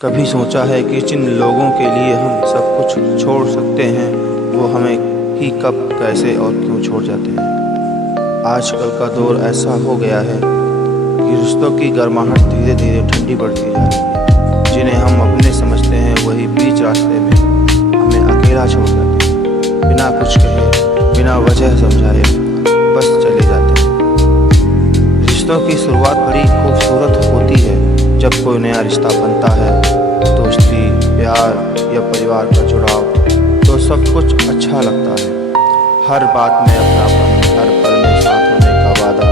कभी सोचा है कि जिन लोगों के लिए हम सब कुछ छोड़ सकते हैं वो हमें ही कब कैसे और क्यों छोड़ जाते हैं। आजकल का दौर ऐसा हो गया है कि रिश्तों की गर्माहट धीरे धीरे ठंडी पड़ती जा रही है। जिन्हें हम अपने समझते हैं वही बीच रास्ते में हमें अकेला छोड़ जाते हैं। बिना कुछ कहे, बिना वजह समझाए बस चले जाते हैं। रिश्तों की शुरुआत बड़ी खूबसूरत होती है। जब कोई नया रिश्ता बनता है, दोस्ती, प्यार या परिवार का जुड़ाव, तो सब कुछ अच्छा लगता है। हर बात में अपनापन, हर पल में साथ होने का वादा,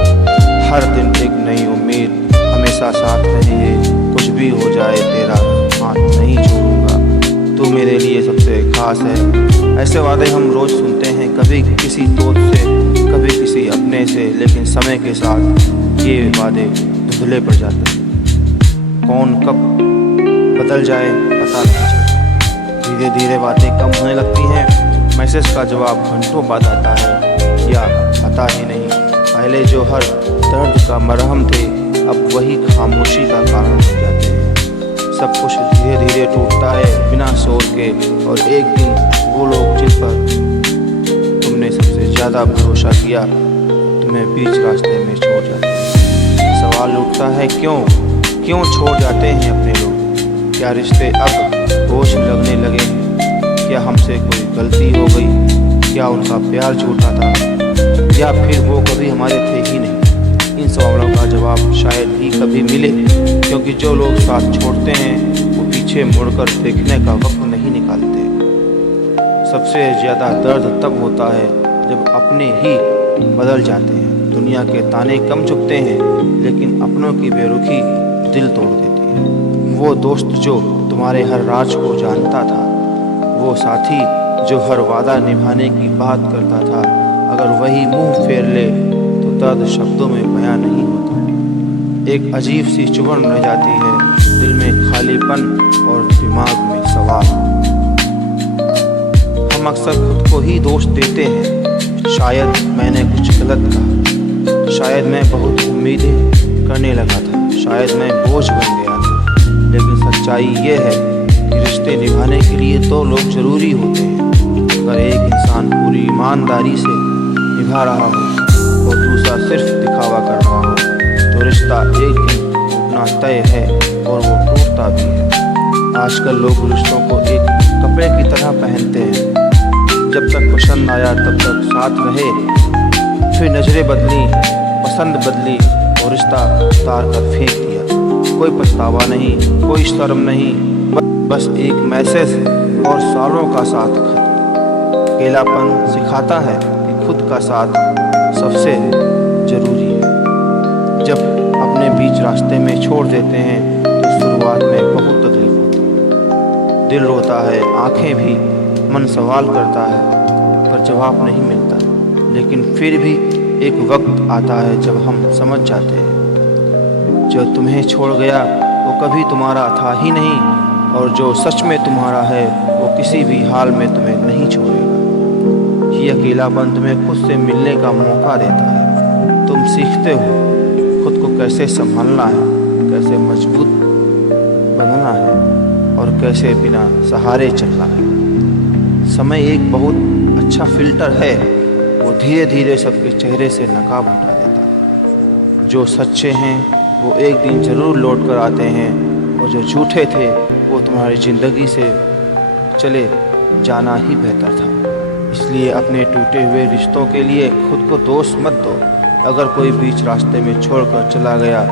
हर दिन एक नई उम्मीद, हमेशा साथ रहेंगे, कुछ भी हो जाए तेरा हाथ नहीं छोड़ूंगा, तू मेरे लिए सबसे खास है। ऐसे वादे हम रोज़ सुनते हैं, कभी किसी दोस्त से, कभी किसी अपने से, लेकिन समय के साथ ये वादे धुंधले पड़ जाते हैं। कौन कब बदल जाए पता नहीं चलता। धीरे धीरे बातें कम होने लगती हैं, मैसेज का जवाब घंटों बाद आता है या आता ही नहीं। पहले जो हर दर्द का मरहम थे, अब वही खामोशी का कारण बन जाते हैं। सब कुछ धीरे धीरे टूटता है बिना शोर के, और एक दिन वो लोग जिन पर तुमने सबसे ज़्यादा भरोसा किया तुम्हें बीच रास्ते में छोड़ जाते हैं। सवाल उठता है क्यों छोड़ जाते हैं अपने लोग। क्या रिश्ते अब बोझ लगने लगे? क्या हमसे कोई गलती हो गई? क्या उनका प्यार झूठा था, या फिर वो कभी हमारे थे ही नहीं? इन सवालों का जवाब शायद ही कभी मिले, क्योंकि जो लोग साथ छोड़ते हैं वो पीछे मुड़कर देखने का वक्त नहीं निकालते। सबसे ज़्यादा दर्द तब होता है जब अपने ही बदल जाते हैं। दुनिया के ताने कम चुभते हैं, लेकिन अपनों की बेरुखी दिल तोड़ देती है। वो दोस्त जो तुम्हारे हर राज को जानता था, वो साथी जो हर वादा निभाने की बात करता था, अगर वही मुंह फेर ले तो दर्द शब्दों में बयां नहीं होता। एक अजीब सी चुभन रह जाती है, दिल में खालीपन और दिमाग में सवाल। हम अक्सर खुद को ही दोष देते हैं, शायद मैंने कुछ गलत कहा, शायद मैं बहुत उम्मीदें करने लगा था, शायद मैं बोझ बन गया था। लेकिन सच्चाई ये है कि रिश्ते निभाने के लिए दो लोग जरूरी होते हैं। अगर एक इंसान पूरी ईमानदारी से निभा रहा हो और दूसरा सिर्फ दिखावा कर रहा हो, तो रिश्ता एक दिन टूटना तय है, और वो टूटता भी है। आजकल लोग रिश्तों को एक कपड़े की तरह पहनते हैं। जब तक पसंद आया तब तक साथ रहे, फिर नजरें बदली, पसंद बदली और रिश्ता उतार कर फेंक दिया। कोई पछतावा नहीं, कोई शर्म नहीं, बस एक मैसेज और सालों का साथ खत्म। अकेलापन सिखाता है कि खुद का साथ सबसे जरूरी है। जब अपने बीच रास्ते में छोड़ देते हैं तो शुरुआत में बहुत तकलीफ होती है। दिल रोता है, आंखें भी, मन सवाल करता है, पर जवाब नहीं मिलता। लेकिन फिर भी एक वक्त आता है जब हम समझ जाते हैं, जो तुम्हें छोड़ गया वो कभी तुम्हारा था ही नहीं, और जो सच में तुम्हारा है वो किसी भी हाल में तुम्हें नहीं छोड़ेगा। ये अकेलापन तुम्हें खुद से मिलने का मौका देता है। तुम सीखते हो खुद को कैसे संभालना है, कैसे मजबूत बनना है, और कैसे बिना सहारे चलना है। समय एक बहुत अच्छा फिल्टर है, वो धीरे धीरे सबके चेहरे से नकाब हटा देता है। जो सच्चे हैं वो एक दिन ज़रूर लौट कर आते हैं, और जो झूठे थे वो तुम्हारी ज़िंदगी से चले जाना ही बेहतर था। इसलिए अपने टूटे हुए रिश्तों के लिए खुद को दोष मत दो। अगर कोई बीच रास्ते में छोड़कर चला गया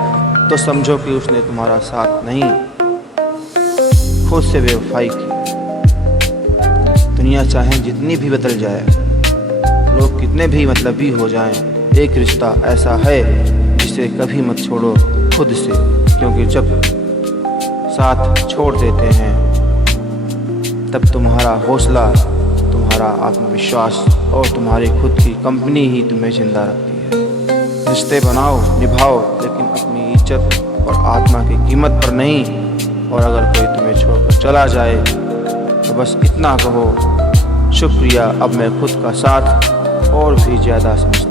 तो समझो कि उसने तुम्हारा साथ नहीं, खुद से बेवफाई की। दुनिया चाहे जितनी भी बदल जाए, लोग कितने भी मतलबी हो जाएं, एक रिश्ता ऐसा है जिसे कभी मत छोड़ो खुद से। क्योंकि जब साथ छोड़ देते हैं तब तुम्हारा हौसला, तुम्हारा आत्मविश्वास और तुम्हारी खुद की कंपनी ही तुम्हें जिंदा रखती है। रिश्ते बनाओ, निभाओ, लेकिन अपनी इज्जत और आत्मा की कीमत पर नहीं। और अगर कोई तुम्हें छोड़कर चला जाए तो बस इतना कहो, शुक्रिया, अब मैं खुद का साथ और भी ज़्यादा समझ